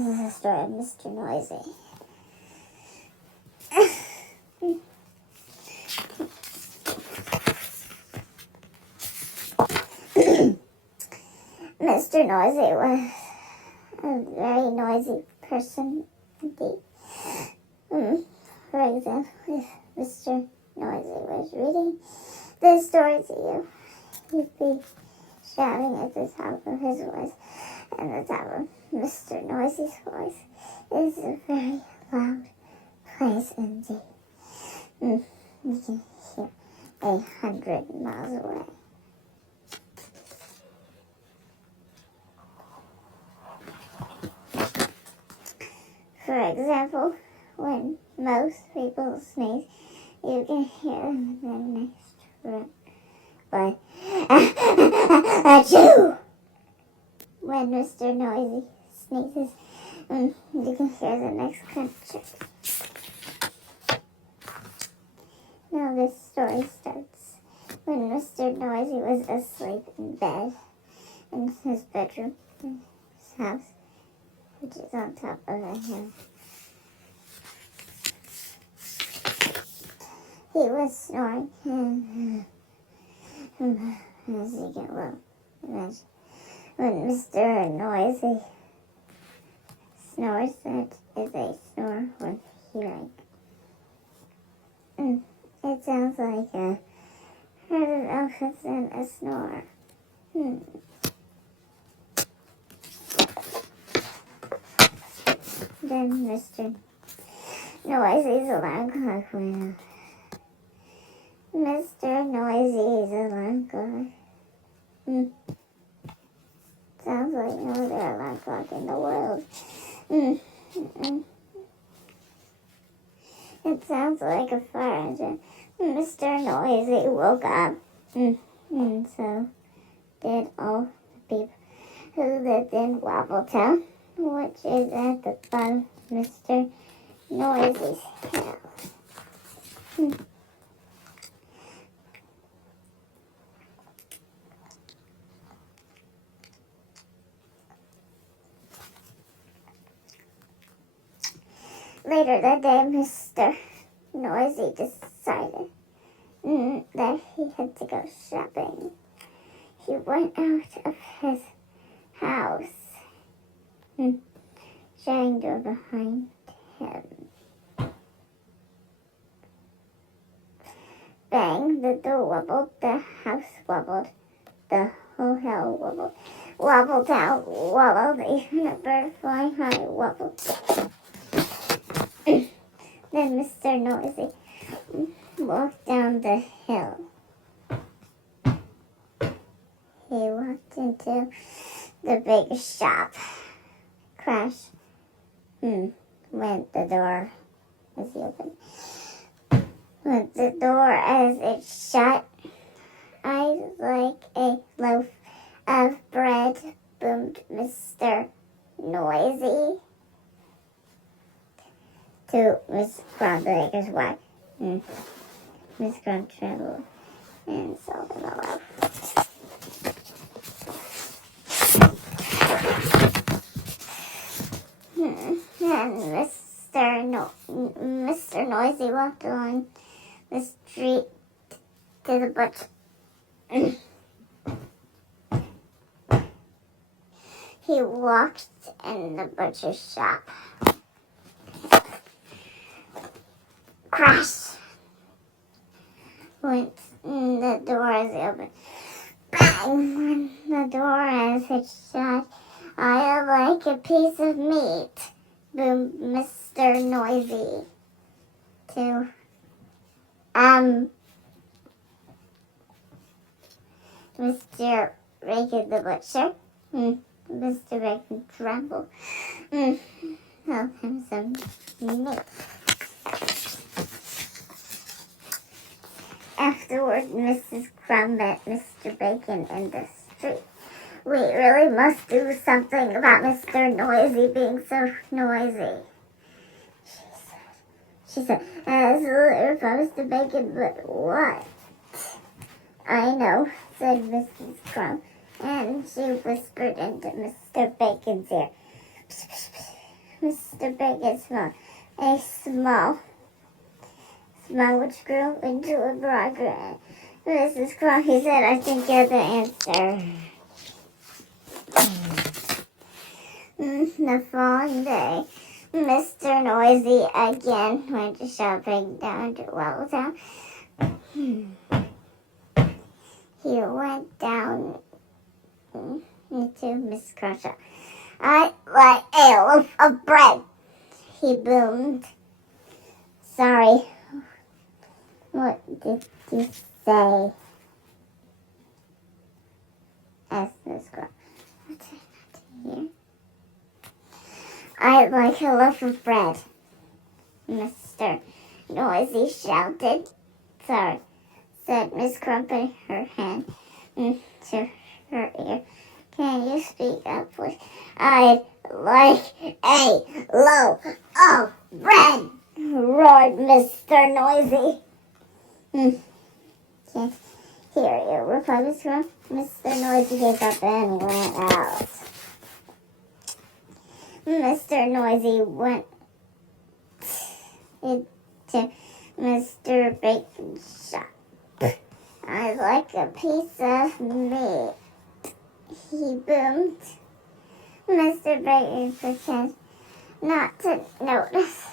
This is the story of Mr. Noisy. Mr. Noisy was a very noisy person indeed. For example, if Mr. Noisy was reading this story to you, he'd be shouting at the top of his voice, and the top of Mr. Noisy's voice is a very loud place indeed. You can hear 100 miles away. For example, when most people sneeze, you can hear them in the next room. But achoo! When Mr. Noisy sneezes, you can hear the next country. Now this story starts when Mr. Noisy was asleep in bed in his bedroom in his house, which is on top of a hill. He was snoring, as you can well imagine. When Mr. Noisy snores, that is a snore with hearing. It sounds like a herd of elephants and a snore. Then Mr. Noisy's alarm clock went off. Mr. Noisy's alarm clock. Sounds like no other alarm clock in the world. It sounds like a fire engine. Mr. Noisy woke up. And so did all the people who lived in Wobbletown, which is at the bottom of Mr. Noisy's house. Later that day, Mr. Noisy decided that he had to go shopping. He went out of his house, shutting the door behind him. Bang, the door wobbled, the house wobbled, the whole hell wobbled. Wobbletown wobbled, even a bird flying high wobbled. Then Mr. Noisy walked down the hill. He walked into the big shop. Crash. Went the door as he opened. Went the door as it shut. Eyes like a loaf of bread, boomed Mr. Noisy to Miss Crumb, the baker's wife. Miss Crumb trembled and saw them aloud. And Mr. Noisy walked along the street to the butcher. He walked in the butcher's shop. Crash! Went the door as it opened. Bang! The door as it shut. I like a piece of meat, boomed Mr. Noisy to Mr. Bacon the butcher. Mr. Bacon trembled. Help him some meat. Afterward, Mrs. Crumb met Mr. Bacon in the street. We really must do something about Mr. Noisy being so noisy, she said. Absolutely, replied Mr. Bacon, but what? I know, said Mrs. Crumb, and she whispered into Mr. Bacon's ear. Psst, psst, psst. Mr. Bacon smelled a small which grew into a broad grin. Mrs. Crow, he said, I think you're the answer. The following day, Mr. Noisy again went shopping down to Welltown. He went down into Miss Crow's shop. I like a loaf of bread, he boomed. Sorry, what did you say? Asked Miss Crow. What's that here? I'd like a loaf of bread, Mr. Noisy shouted. Sorry, said Miss Crow, putting her hand to her ear. Can you speak up, please? I'd like a loaf of bread, roared Mr. Noisy. Can't hear you, replied Miss Crow. Mr. Noisy gave up and went out. Mr. Noisy went into Mr. Bacon's shop. I'd like a piece of meat, he boomed. Mr. Bacon pretended not to notice.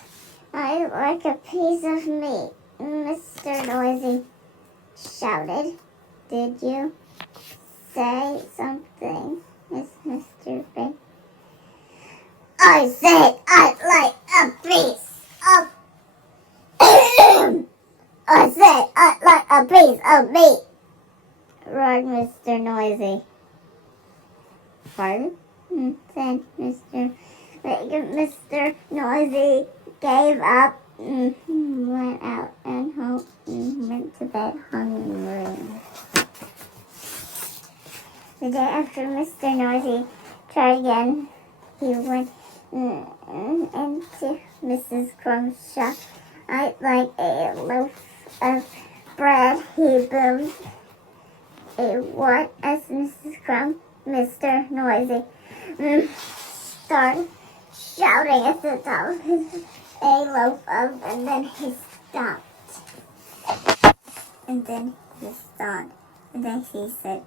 I'd like a piece of meat, Mr. Noisy shouted. Did you say something, Mr. Bacon? I said I'd like a piece of I said I'd like a piece of meat, roared Mr. Noisy. Pardon? Said Mr. Bacon. Mr. Noisy gave up, went out and home, went to bed hungry. The day after Mr. Noisy tried again, he went into Mrs. Crow's shop. I'd like a loaf of bread, he boomed. A what? Asked Mrs. Crow. Mr. Noisy started shouting at the top of his a loaf of, and then he stopped. And then he stopped. And then he said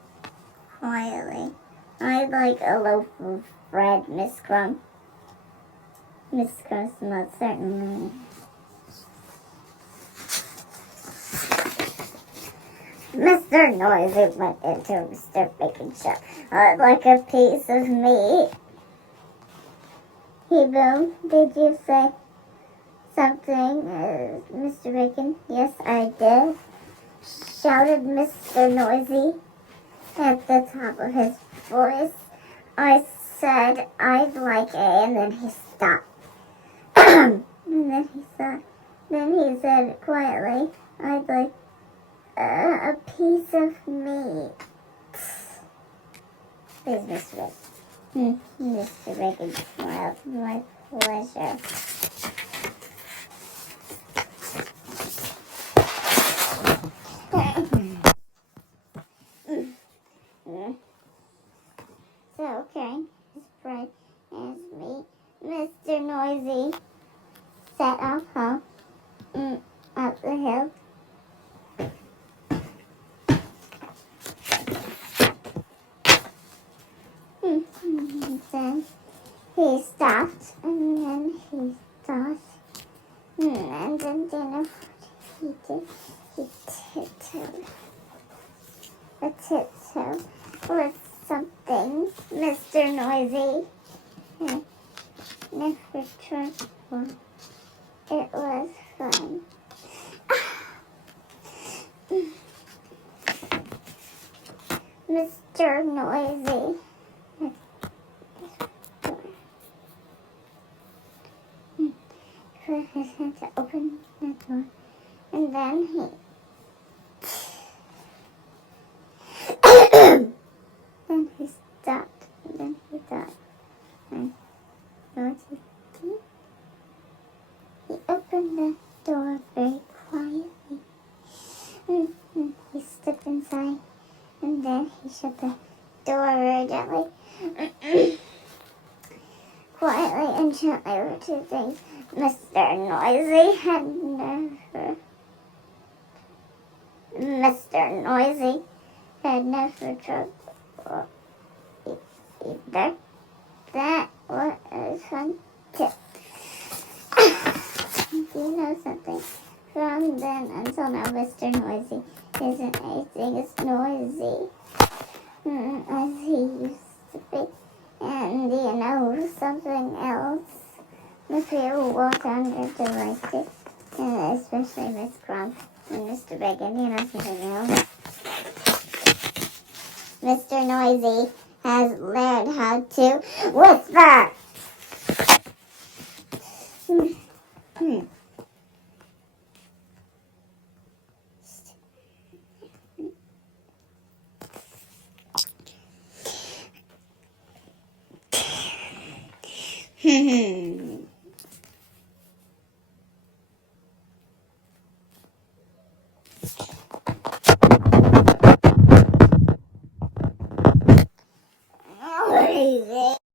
quietly, I'd like a loaf of bread, Miss Crow. Miss Crow smiled certainly. Mr. Noisy went into Mr. Bacon's shop. I'd like a piece of meat, he boomed. Did you say something, Mr. Bacon? Yes, I did, shouted Mr. Noisy at the top of his voice. I said I'd like a, and then he stopped. And then he thought. Then he said quietly, I'd like a piece of meat. Please, Mr. Bacon. Mr. Bacon smiled. My pleasure. So, carrying his bread and his meat, Mr. Noisy set off home up the hill. Then he stopped, and then he thought, and then dinner he did. He tiptoed. A tiptoe was something Mr. Noisy never tried before. It was fun. Mr. Noisy put his hand to open the door, and then he then he stopped, and then he thought, he opened the door very quietly. He stepped inside, and then he shut the door very gently. quietly and gently were two things Mr. Noisy had never tried either. That was fun too. You know something? From then until now, Mr. Noisy isn't anything as noisy as he used to be. And you know something else? The people walked under delighted, and especially Miss Crump and Mr. Bacon. You know something else? Mr. Noisy has learned how to whisper.